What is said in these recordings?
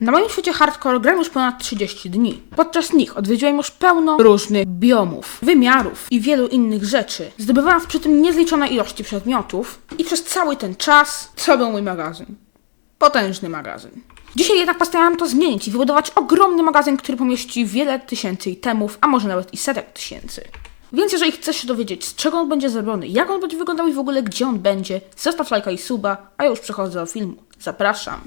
Na moim świecie hardcore gram już ponad 30 dni. Podczas nich odwiedziłem już pełno różnych biomów, wymiarów i wielu innych rzeczy, zdobywając przy tym niezliczone ilości przedmiotów i przez cały ten czas to był mój magazyn. Potężny magazyn. Dzisiaj jednak postanowiłem to zmienić i wybudować ogromny magazyn, który pomieści wiele tysięcy itemów, a może nawet i setek tysięcy. Więc jeżeli chcesz się dowiedzieć, z czego on będzie zrobiony, jak on będzie wyglądał i w ogóle gdzie on będzie, zostaw lajka i suba, a ja już przechodzę do filmu. Zapraszam.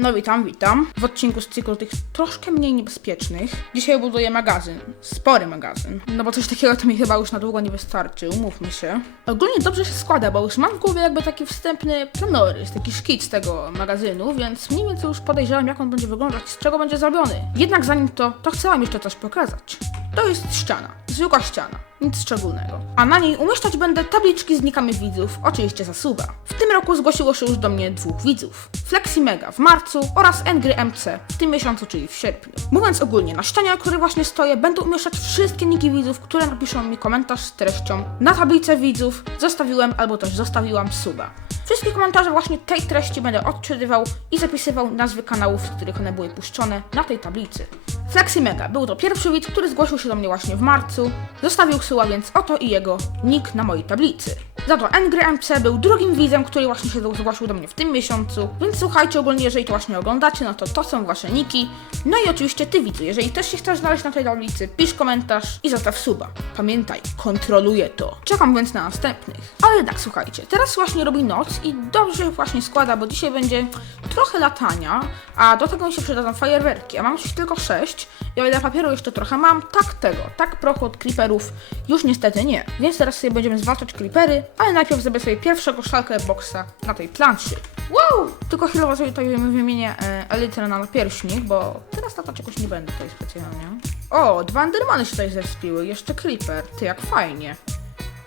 No witam, witam. W odcinku z cyklu tych troszkę mniej niebezpiecznych. Dzisiaj buduję magazyn. Spory magazyn. No bo coś takiego to mi chyba już na długo nie wystarczy, umówmy się. Ogólnie dobrze się składa, bo już mam w głowie jakby taki wstępny planorys, taki szkic tego magazynu, więc mniej więcej już podejrzewam jak on będzie wyglądać, z czego będzie zrobiony. Jednak zanim to, to chcę wam jeszcze coś pokazać. To jest ściana. Zwykła ściana. Nic szczególnego. A na niej umieszczać będę tabliczki z nikami widzów, oczywiście za suba. W tym roku zgłosiło się już do mnie dwóch widzów. Flexi Mega w marcu oraz Engry MC w tym miesiącu, czyli w sierpniu. Mówiąc ogólnie, na ścianie, na której właśnie stoję, będę umieszczać wszystkie niki widzów, które napiszą mi komentarz z treścią na tablicę widzów zostawiłem albo też zostawiłam suba. Wszystkie komentarze właśnie tej treści będę odczytywał i zapisywał nazwy kanałów, z których one były puszczone na tej tablicy. Flexi Mega był to pierwszy widz, który zgłosił się do mnie właśnie w marcu. Zostawił suła, więc oto i jego nick na mojej tablicy. Za to Angry MC był drugim widzem, który właśnie się zgłosił do mnie w tym miesiącu. Więc słuchajcie, ogólnie jeżeli to właśnie oglądacie, no to to są wasze niki. No i oczywiście ty widzu, jeżeli też się chcesz znaleźć na tej tablicy, pisz komentarz i zostaw suba. Pamiętaj, kontroluję to. Czekam więc na następnych. Ale tak, słuchajcie, teraz właśnie robi noc i dobrze właśnie składa, bo dzisiaj będzie trochę latania, a do tego mi się przydadzą fajerwerki. A mam już tylko 6 i o ile papieru jeszcze trochę mam, tak tego, tak prochu od creeperów już niestety nie. Więc teraz sobie będziemy zwalczać creepery, ale najpierw zrobię sobie pierwszego szalkę boxa na tej planszy. Wow! Tylko chwilowo sobie tutaj wymienię e, elytrę na pierśnik, bo teraz latać jakoś nie będę tutaj specjalnie. O, dwa endermany się tutaj zespiły, jeszcze creeper, ty jak fajnie.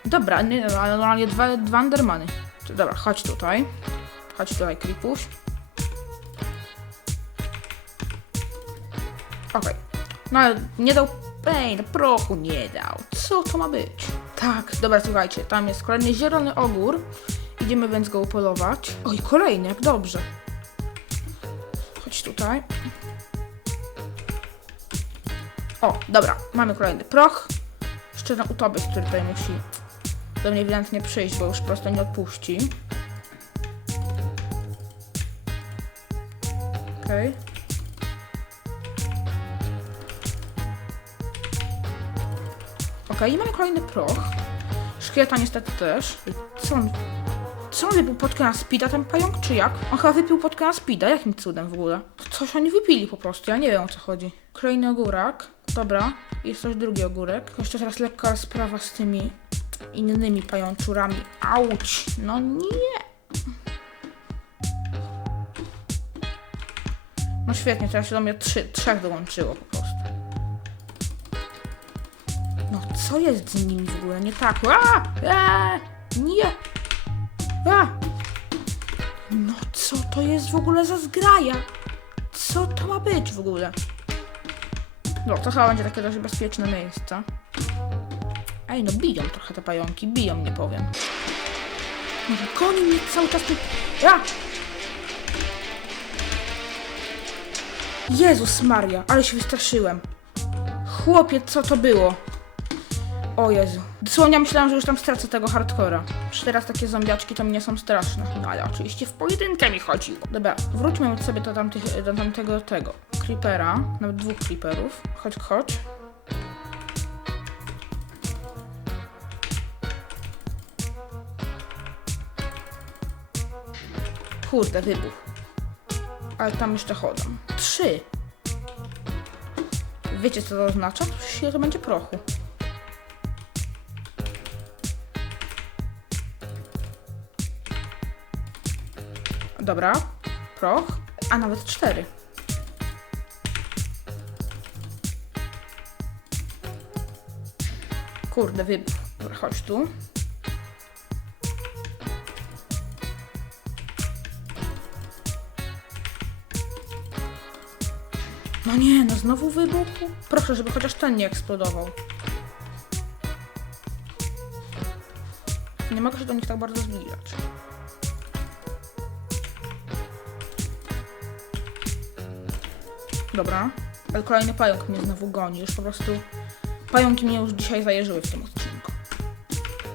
Dobra, nie, no, ale dwa, dwa endermany. Dobra, chodź tutaj. Chodź tutaj, creepuś. Okej. No ale nie dał. Ej, no prochu nie dał. Co to ma być? Tak, dobra, słuchajcie, tam jest kolejny zielony ogór. Idziemy więc go upolować. Oj, kolejny, jak dobrze. Chodź tutaj. O, dobra, mamy kolejny proch. Jeszcze ten utopiec, który tutaj musi do mnie ewidentnie przyjść, bo już po prostu nie odpuści. Okej. Okej, mamy kolejny proch. Szkieleta niestety też. Co on... Co on wypił podkę na speeda, ten pająk, czy jak? On chyba wypił podkę na speeda, jakim cudem w ogóle? Coś oni wypili po prostu, ja nie wiem o co chodzi. Kolejny ogórak. Dobra, jest też drugi ogórek. Jeszcze teraz lekka sprawa z tymi innymi pajączurami. Auć! No nie! No świetnie, teraz się do mnie trzy, trzech dołączyło No co jest z nimi w ogóle? Nie tak. A! A! Nie! A! No co to jest w ogóle za zgraja? Co to ma być w ogóle? No, to chyba będzie takie dość bezpieczne miejsce. Ej, no biją trochę te pająki, biją, nie powiem. Może goni mnie cały czas tu... Ja! Jezus Maria, ale się wystraszyłem. Chłopie, co to było? O Jezu. Dosłownie myślałam, że już tam stracę tego hardcora. Już teraz takie zombiaczki to mi nie są straszne. No ale oczywiście w pojedynkę mi chodziło. Dobra, wróćmy sobie do, tamtych, do tamtego tego. Creepera. Nawet dwóch creeperów. Chodź, chodź. Kurde, wybuch. Ale tam jeszcze chodzą. Trzy. Wiecie co to oznacza? To będzie prochu. Dobra, proch, a nawet cztery. Kurde, wybuch. Dobra, chodź tu. No nie, no znowu wybuchł? Proszę, żeby chociaż ten nie eksplodował. Nie mogę się do nich tak bardzo zbliżać. Dobra. Ale kolejny pająk mnie znowu goni. Już po prostu pająki mnie już dzisiaj zajeżyły w tym odcinku.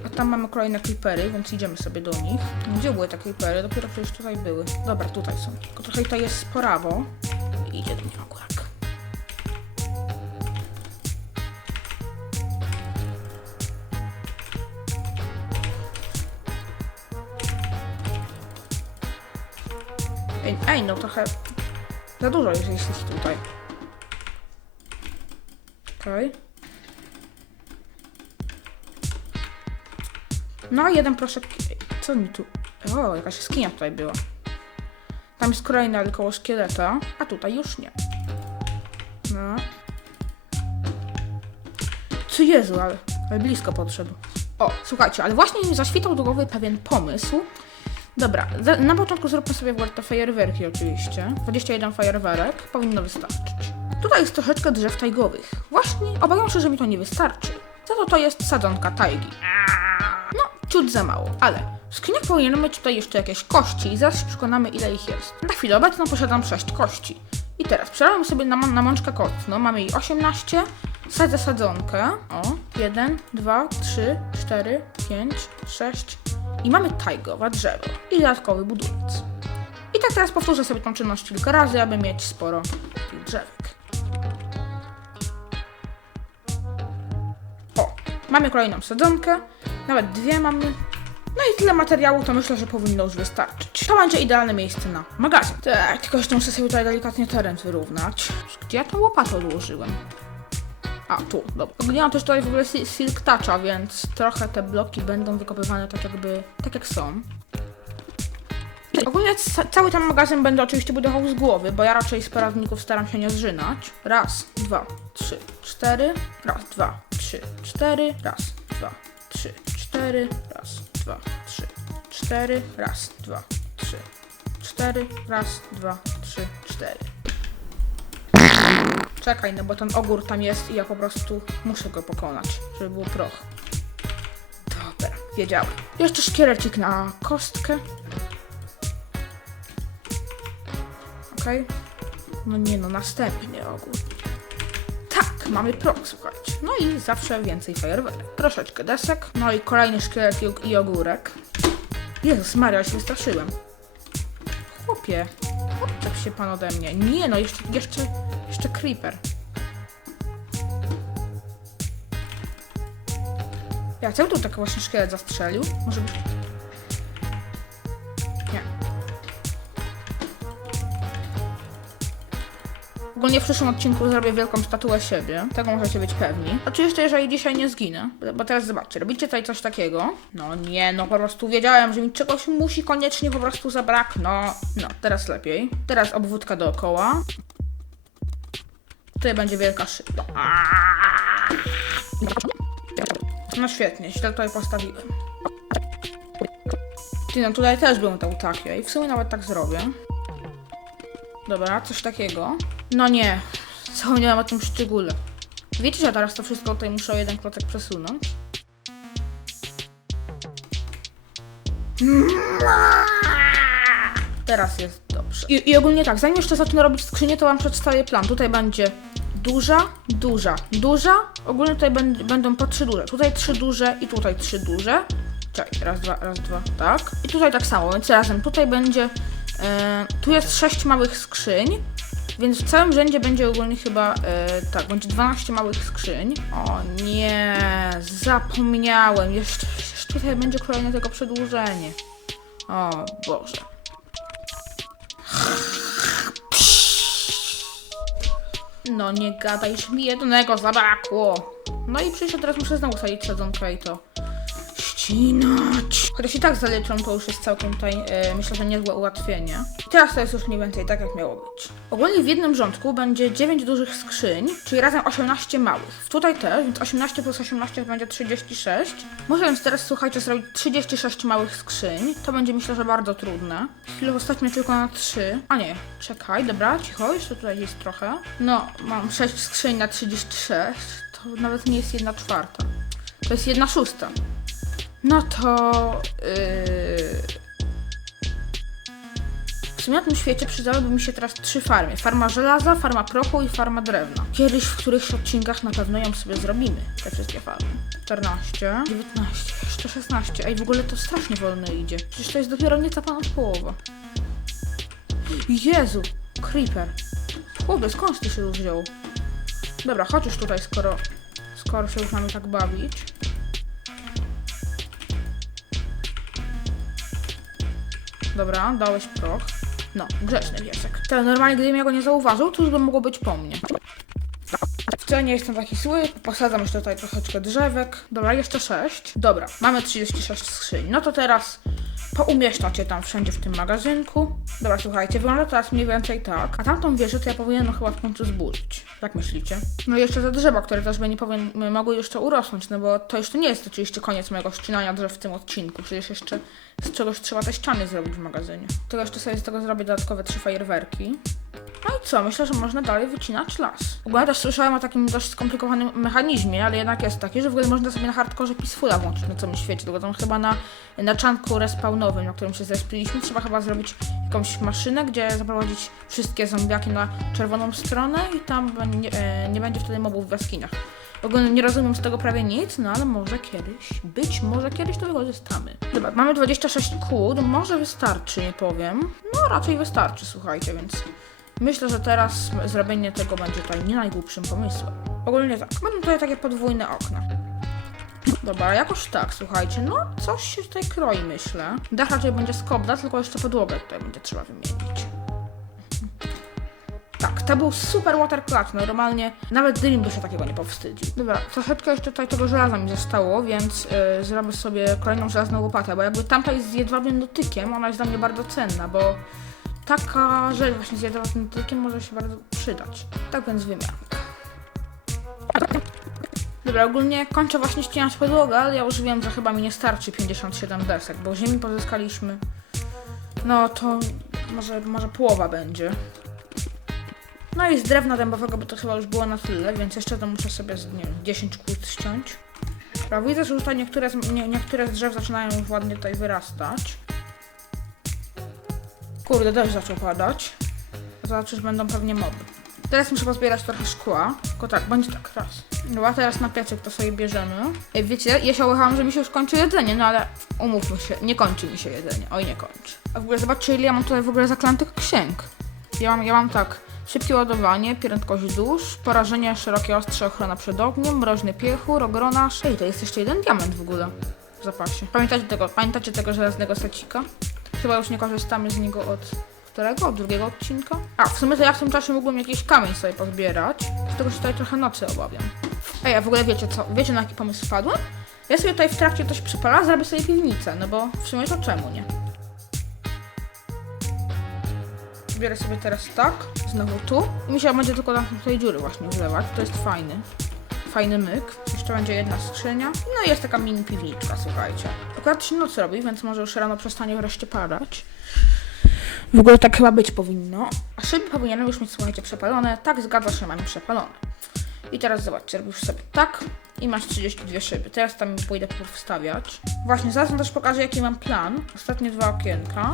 A tam mamy kolejne creepery, więc idziemy sobie do nich. Gdzie były te creepery? Dopiero przecież tutaj były. Dobra, tutaj są. Tylko trochę tutaj jest porawo. I idzie do mnie akurat. Ej, ej, no trochę za dużo już jest tutaj. Okej. No, jeden proszek. Co mi tu? O, jakaś skinia tutaj była. Tam jest kolejna, koło szkieleta, a tutaj już nie. No. Co Jezu, ale, ale blisko podszedł. O, słuchajcie, ale właśnie mi zaświtał do głowy pewien pomysł. Dobra, na początku zróbmy sobie w te fajerwerki oczywiście. 21 fajerwerek powinno wystarczyć. Tutaj jest troszeczkę drzew tajgowych. Właśnie obawiam się, że mi to nie wystarczy. Za to to jest sadzonka tajgi. No, ciut za mało, ale w skrzyniach powinienem mieć tutaj jeszcze jakieś kości i zaraz się przekonamy ile ich jest. Na chwilę obecną posiadam 6 kości. I teraz przelałem sobie na, na mączkę kostną, mamy jej 18, sadzę sadzonkę, o, 1, 2, 3, 4, 5, 6 i mamy tajgowe drzewo i dodatkowy budulec. I tak teraz powtórzę sobie tą czynność kilka razy, aby mieć sporo tych drzewek. O, mamy kolejną sadzonkę, nawet dwie mamy. No i tyle materiału, to myślę, że powinno już wystarczyć. To będzie idealne miejsce na magazyn. Tak, tylko jeszcze muszę sobie tutaj delikatnie teren wyrównać. Gdzie ja tą łopatę odłożyłem? A, tu, dobra. Nie mam też tutaj w ogóle si- silk toucha, więc trochę te bloki będą wykopywane tak jakby, tak jak są. Ogólnie ca- cały ten magazyn będę oczywiście budował z głowy, bo ja raczej z poradników staram się nie zżynać. Raz, dwa, trzy, cztery. Raz, dwa, trzy, cztery. Raz, dwa, trzy, cztery. Raz, dwa, trzy, cztery. Raz, dwa, trzy, cztery. Raz, dwa, trzy, cztery. Czekaj, no bo ten ogór tam jest i ja po prostu muszę go pokonać, żeby był proch. Dobra, wiedziałem. Jeszcze szkielecik na kostkę. Okej. No nie no, następny ogór. Tak, mamy proch, słuchajcie. No i zawsze więcej fajerwerek. Troszeczkę desek, no i kolejny szkielet i- ogórek. Jezus Maria, się wystraszyłem. Chłopie, odczep się pan ode mnie. Nie no, jeszcze, jeszcze, jeszcze creeper. Ja co tu tak właśnie szkielet zastrzelił? Może być... Nie. Ogólnie w przyszłym odcinku zrobię wielką statuę siebie. Tego możecie być pewni. Oczywiście, jeżeli dzisiaj nie zginę. Bo teraz zobaczcie, robicie tutaj coś takiego. No nie, no po prostu wiedziałem, że mi czegoś musi koniecznie po prostu zabraknąć. No, teraz lepiej. Teraz obwódka dookoła. Tutaj będzie wielka szyba. No świetnie, źle tutaj postawiłem. Ty, no tutaj też bym dał takie i w sumie nawet tak zrobię. Dobra, coś takiego. No nie, zapomniałam o tym szczególe. Wiecie, że teraz to wszystko tutaj muszę o jeden klotek przesunąć? Teraz jest dobrze. I, I ogólnie tak, zanim jeszcze zacznę robić skrzynię, to wam przedstawię plan. Tutaj będzie duża, duża, duża. Ogólnie tutaj będ- będą po trzy duże. Tutaj trzy duże i tutaj trzy duże. Czekaj, raz, dwa, raz, dwa, tak. I tutaj tak samo, więc razem. Tutaj będzie, e, tu jest sześć małych skrzyń. Więc w całym rzędzie będzie ogólnie chyba, e, tak, będzie 12 małych skrzyń. O nie, zapomniałem. Jeszcze, jeszcze tutaj będzie kolejne tego przedłużenie. O Boże. No nie gadaj, mi jednego zabrakło. No i przecież teraz muszę znowu sadzić i to ścinać. Chociaż i tak zaliczą, to już jest całkiem tutaj, e, myślę, że niezłe ułatwienie. I teraz to jest już mniej więcej tak, jak miało być. Ogólnie w jednym rządku będzie 9 dużych skrzyń, czyli razem 18 małych. Tutaj też, więc 18 plus 18 to będzie 36. Muszę więc teraz, słuchajcie, zrobić 36 małych skrzyń. To będzie, myślę, że bardzo trudne. Chwilę zostać mnie tylko na 3. A nie, czekaj, dobra, cicho, jeszcze tutaj jest trochę. No, mam 6 skrzyń na 36. To nawet nie jest jedna czwarta. To jest jedna szósta. No to. Yy... sumie na tym świecie przydałyby mi się teraz trzy farmy. Farma żelaza, farma prochu i farma drewna. Kiedyś w którychś odcinkach na pewno ją sobie zrobimy, te wszystkie farmy. 14, 19, jeszcze 16. Ej, w ogóle to strasznie wolno idzie. Przecież to jest dopiero nieca ponad połowa. Jezu, creeper. Kurde, skąd ty się tu wziął? Dobra, chodź już tutaj, skoro, skoro się już mamy tak bawić. Dobra, dałeś proch. No, grzeczny piesek. To normalnie, gdybym ja go nie zauważył, to już by mogło być po mnie. Wcale nie jestem taki zły, posadzam jeszcze tutaj troszeczkę drzewek. Dobra, jeszcze 6. Dobra, mamy 36 skrzyń. No to teraz poumieszczam cię tam wszędzie w tym magazynku. Dobra, słuchajcie, wygląda teraz mniej więcej tak. A tamtą wieżę to ja powinienem chyba w końcu zburzyć. Jak myślicie? No i jeszcze te drzewa, które też by nie powin- mogły jeszcze urosnąć, no bo to jeszcze nie jest oczywiście koniec mojego ścinania drzew w tym odcinku. Przecież jeszcze z czegoś trzeba te ściany zrobić w magazynie. To jeszcze sobie z tego zrobię dodatkowe trzy fajerwerki. No i co? Myślę, że można dalej wycinać las. W ogóle też słyszałem o takim dość skomplikowanym mechanizmie, ale jednak jest taki, że w ogóle można sobie na hardkorze Peacefula włączyć na całym świecie. Tylko tam chyba na, na czanku respawnowym, na którym się zrespiliśmy, trzeba chyba zrobić jakąś maszynę, gdzie zaprowadzić wszystkie zombiaki na czerwoną stronę i tam nie, e, nie będzie wtedy mobów w jaskiniach. W ogóle nie rozumiem z tego prawie nic, no ale może kiedyś, być może kiedyś to wykorzystamy. Dobra, mamy 26 kół, może wystarczy, nie powiem. No raczej wystarczy, słuchajcie, więc myślę, że teraz zrobienie tego będzie tutaj nie najgłupszym pomysłem. Ogólnie tak, będą tutaj takie podwójne okna. Dobra, jakoś tak, słuchajcie, no coś się tutaj kroi, myślę. Dach raczej będzie z kobla, tylko jeszcze podłogę tutaj będzie trzeba wymienić. Tak, to był super watercraft, normalnie nawet Dream by się takiego nie powstydził. Dobra, troszeczkę jeszcze tutaj tego żelaza mi zostało, więc yy, zrobię sobie kolejną żelazną łopatę, bo jakby tamta jest z jedwabnym dotykiem, ona jest dla mnie bardzo cenna, bo taka rzecz właśnie z jedwabnym dotykiem może się bardzo przydać. Tak więc wymianka. Dobra, ogólnie kończę właśnie ścinać podłogę, ale ja już wiem, że chyba mi nie starczy 57 desek, bo ziemi pozyskaliśmy, no to może, może połowa będzie. No i z drewna dębowego, bo to chyba już było na tyle, więc jeszcze to muszę sobie z, nie wiem, 10 kłód ściąć. Dobra, widzę, że tutaj niektóre, z- nie, niektóre z drzew zaczynają już ładnie tutaj wyrastać. Kurde, deszcz zaczął padać. Zobaczysz, będą pewnie moby. Teraz muszę pozbierać trochę szkła. Tylko tak, będzie tak, raz. Dobra, teraz na piecyk to sobie bierzemy. Ej, wiecie, ja się łychałam, że mi się już kończy jedzenie, no ale umówmy się, nie kończy mi się jedzenie. Oj, nie kończy. A w ogóle zobaczcie, ile ja mam tutaj w ogóle zaklętych księg. Ja mam, ja mam tak. Szybkie ładowanie, prędkość dusz, porażenie, szerokie ostrze, ochrona przed ogniem, mroźny piechur, ogrona. Ej, to jest jeszcze jeden diament w ogóle w zapasie. Pamiętacie tego, pamiętacie tego żelaznego secika? Chyba już nie korzystamy z niego od którego? Od drugiego odcinka? A, w sumie to ja w tym czasie mógłbym jakiś kamień sobie pozbierać. Z tego się tutaj trochę nocy obawiam. Ej, a w ogóle wiecie co? Wiecie na jaki pomysł wpadłem? Ja sobie tutaj w trakcie coś przypala, zrobię sobie piwnicę, no bo w sumie to czemu nie? Biorę sobie teraz tak, znowu tu. I mi się będzie tylko tam tej dziury właśnie wlewać. To jest fajny. Fajny myk. Jeszcze będzie jedna skrzynia. No i jest taka mini piwniczka, słuchajcie. Akurat się noc robi, więc może już rano przestanie wreszcie padać. W ogóle tak chyba być powinno. A szyby powinienem już mieć, słuchajcie, przepalone. Tak, zgadza się, mamy przepalone. I teraz zobaczcie, robisz sobie tak i masz 32 szyby. Teraz tam pójdę wstawiać. Właśnie, zaraz wam też pokażę, jaki mam plan. Ostatnie dwa okienka.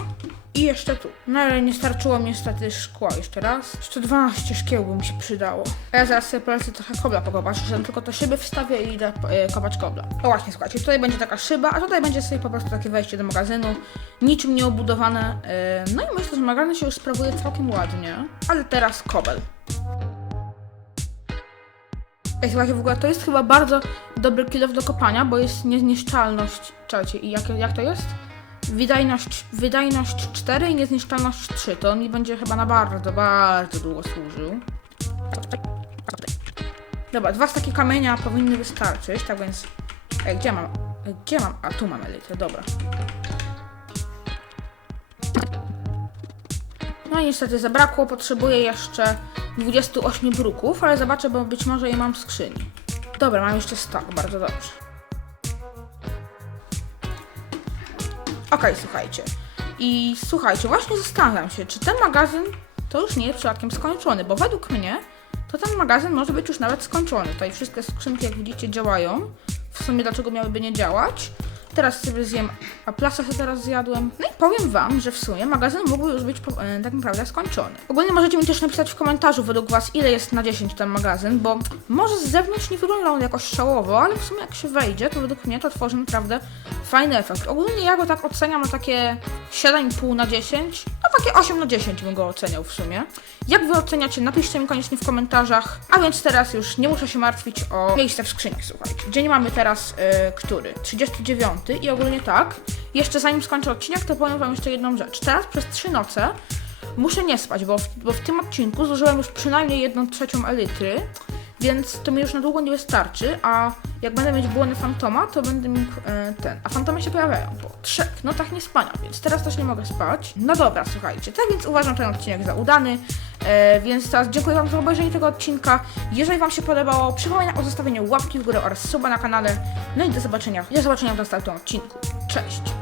I jeszcze tu. No ale nie starczyło mi niestety szkła. Jeszcze raz. Jeszcze 12 szkieł by mi się przydało. A ja zaraz sobie polecę trochę kobla pokopać, że tylko te szyby wstawię i idę e, kopać kobla. O właśnie, słuchajcie, tutaj będzie taka szyba, a tutaj będzie sobie po prostu takie wejście do magazynu. Niczym nieobudowane. E, no i myślę, że magazyn się już sprawuje całkiem ładnie. Ale teraz kobel. Ej, w ogóle to jest chyba bardzo dobry kilof do kopania, bo jest niezniszczalność. Czekajcie, i jak, jak to jest? Wydajność, wydajność 4 i niezniszczalność 3. To on mi będzie chyba na bardzo, bardzo długo służył. Dobra, dwa z takie kamienia powinny wystarczyć, tak więc... Ej, gdzie mam? Gdzie mam? A, tu mam elitę, dobra. No niestety zabrakło, potrzebuję jeszcze 28 bruków, ale zobaczę, bo być może je mam w skrzyni. Dobra, mam jeszcze stok, bardzo dobrze. Okej, słuchajcie. I słuchajcie, właśnie zastanawiam się, czy ten magazyn to już nie jest przypadkiem skończony, bo według mnie to ten magazyn może być już nawet skończony. Tutaj wszystkie skrzynki, jak widzicie, działają. W sumie dlaczego miałyby nie działać? Teraz sobie zjem, a plasa sobie teraz zjadłem. No i powiem wam, że w sumie magazyn mógłby już być e, tak naprawdę skończony. Ogólnie możecie mi też napisać w komentarzu według was, ile jest na 10 ten magazyn, bo może z zewnątrz nie wygląda on jakoś szałowo, ale w sumie jak się wejdzie, to według mnie to tworzy naprawdę fajny efekt. Ogólnie ja go tak oceniam na takie 7,5 na 10, no takie 8 na 10 bym go oceniał w sumie. Jak wy oceniacie, napiszcie mi koniecznie w komentarzach. A więc teraz już nie muszę się martwić o miejsce w skrzyni, słuchajcie. Dzień mamy teraz y, który? 39 i ogólnie tak. Jeszcze zanim skończę odcinek, to powiem wam jeszcze jedną rzecz. Teraz przez 3 noce muszę nie spać, bo w, bo w tym odcinku zużyłem już przynajmniej jedną trzecią elitry, więc to mi już na długo nie wystarczy, a jak będę mieć błony fantoma, to będę mógł e, ten. A fantomy się pojawiają po trzech nocach niespania, więc teraz też nie mogę spać. No dobra, słuchajcie, tak więc uważam ten odcinek za udany. E, więc teraz dziękuję Wam za obejrzenie tego odcinka. Jeżeli Wam się podobało, przypominam o zostawieniu łapki w górę oraz suba na kanale. No i do zobaczenia. Do zobaczenia w następnym odcinku. Cześć!